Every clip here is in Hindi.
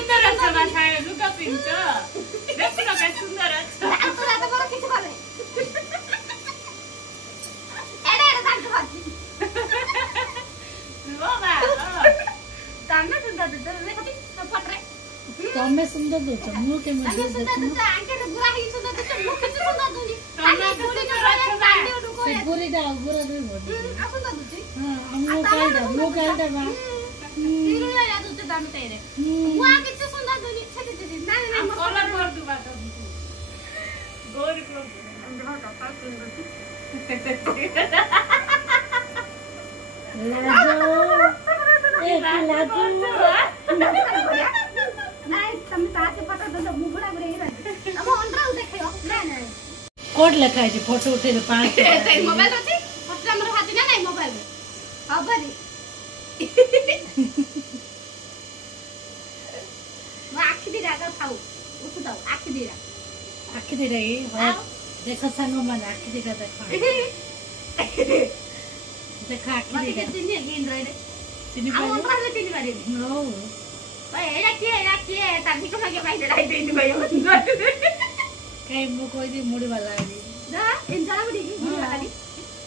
सुंदर अच्छा भाषा लुगा पिन्छ देखिन के सुंदर अच्छा दांत दांत बड़ किछ करे एडे एडे दांत भाजी लो बा तमे सुंदर दे कति पटरे तमे सुंदर दो मु के मु तमे सुंदर दे आंके बुरा ही सुंदर दे मु के सुंदर दूनी तमे बुरी न कांडी उडको से बुरी दा बुरा दे बोल सुंदर दूची हां मु काईदा बा तिरु या दूचे दाम तेरे मु आके से सुंदर दूनी छते छते ना ना कलर कर दु बात गोरी को अंदर का पास सुंदर लाजो ए लाजो नहीं तमे तासे फोटो दो मु बुरा बुरा ही रहती अब अंदर देखियो ना ना कोड लिखा है फोटो उठे तो 5 ते मोबाइल अछि फोटो हमर हाथी ना नहीं मोबाइल में हबरी मैं आखी दी रागा खाऊ उठ दाओ आखी दी रही हां देखो संग मन आखी दी का देखा देखा आखी दी के दिन गिन रहे चिनी हम अंदर ले तीन बारी नो भाई एड़ा के ताकि को लगे भाई लड़ाई देनी भाई कई मु कोई दी मुड़ी वाला है ना इन जरा बड़ी मुड़ी वाला दी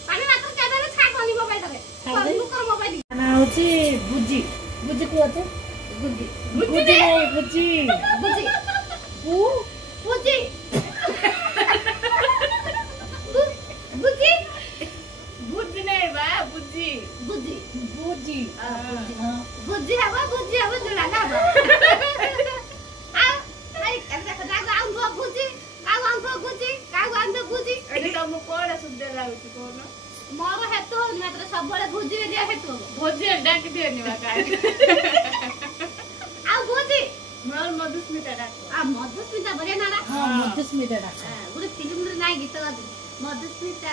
पानी मात्र कैमरा छा कोनी मोबाइल दे पर कर मोबाइल ना होची बुजी बुजी को आते बुजी बुजी बुजी बुजी बु बुजी बुजी बुझ नहीं बा बुझी बुजी बुजी हां बुजी हवा जुड़ा ना बा आ भाई कैसे खदा आउ गो बुजी आउ बुजी एडी त म कोडा सुन्दर लागुची कोन मोर हेतु मात्र सब बळे बुजी रे दिया हेतु भोजी डाक दियो नि बा काय आउ बुजी मोर मधुस्मिता डाक आ मधुस्मिता बरे ना हां मधुस्मिता डाक गुरे फिल्म रे नाइ गीत गाती मधुस्मिता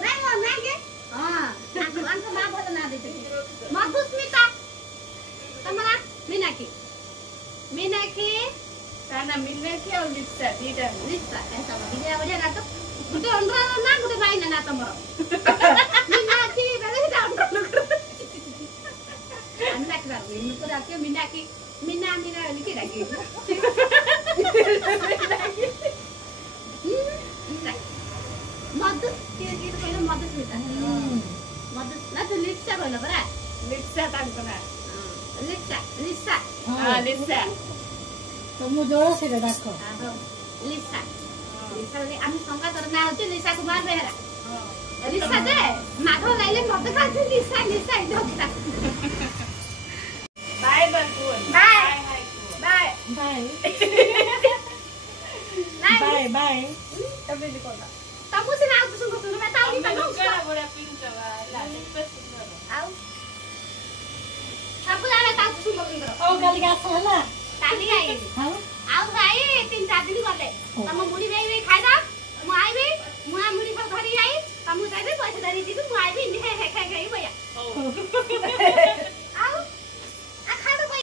नहीं वो ना के हां अंत मा भल ना देते मधुस्मिता तमरा मीनाक्षी ताना मीनाक्षी और लिप्सा दीटा ऐसा बढ़िया ना तो गुटे अंडरा ना गुटे भाई ना तमरो मीनाक्षी बेले डाउन हम लाकरा मीनू को राखे मीनाक्षी मीना लिखि राखी मधु के कहलो मधुस्मिता मधु ना तो लिप्सा कहलो बरा लिप्सा ताको ना लिप्सा हां लिप्सा तो मु जोड़ा से डाको लिप्सा रे आमी संगा तर ना होते लिप्सा कुमार बेहरा लिप्सा दे माधव लाइले मत खाते लिप्सा इधर बाय बकुन बाय बाय तबे लिखोला तमु से ना सुन सुन मैं ताऊ नहीं तमु गड़ा बड़ा पिंक बा ला लिप्सा सुंदर आउ सब जाने ताऊ सुन सुन ओ गाली गा सला ताली आई हां आउ भाई 3-4 दिन गले तम मुड़ी भाई खाइ दा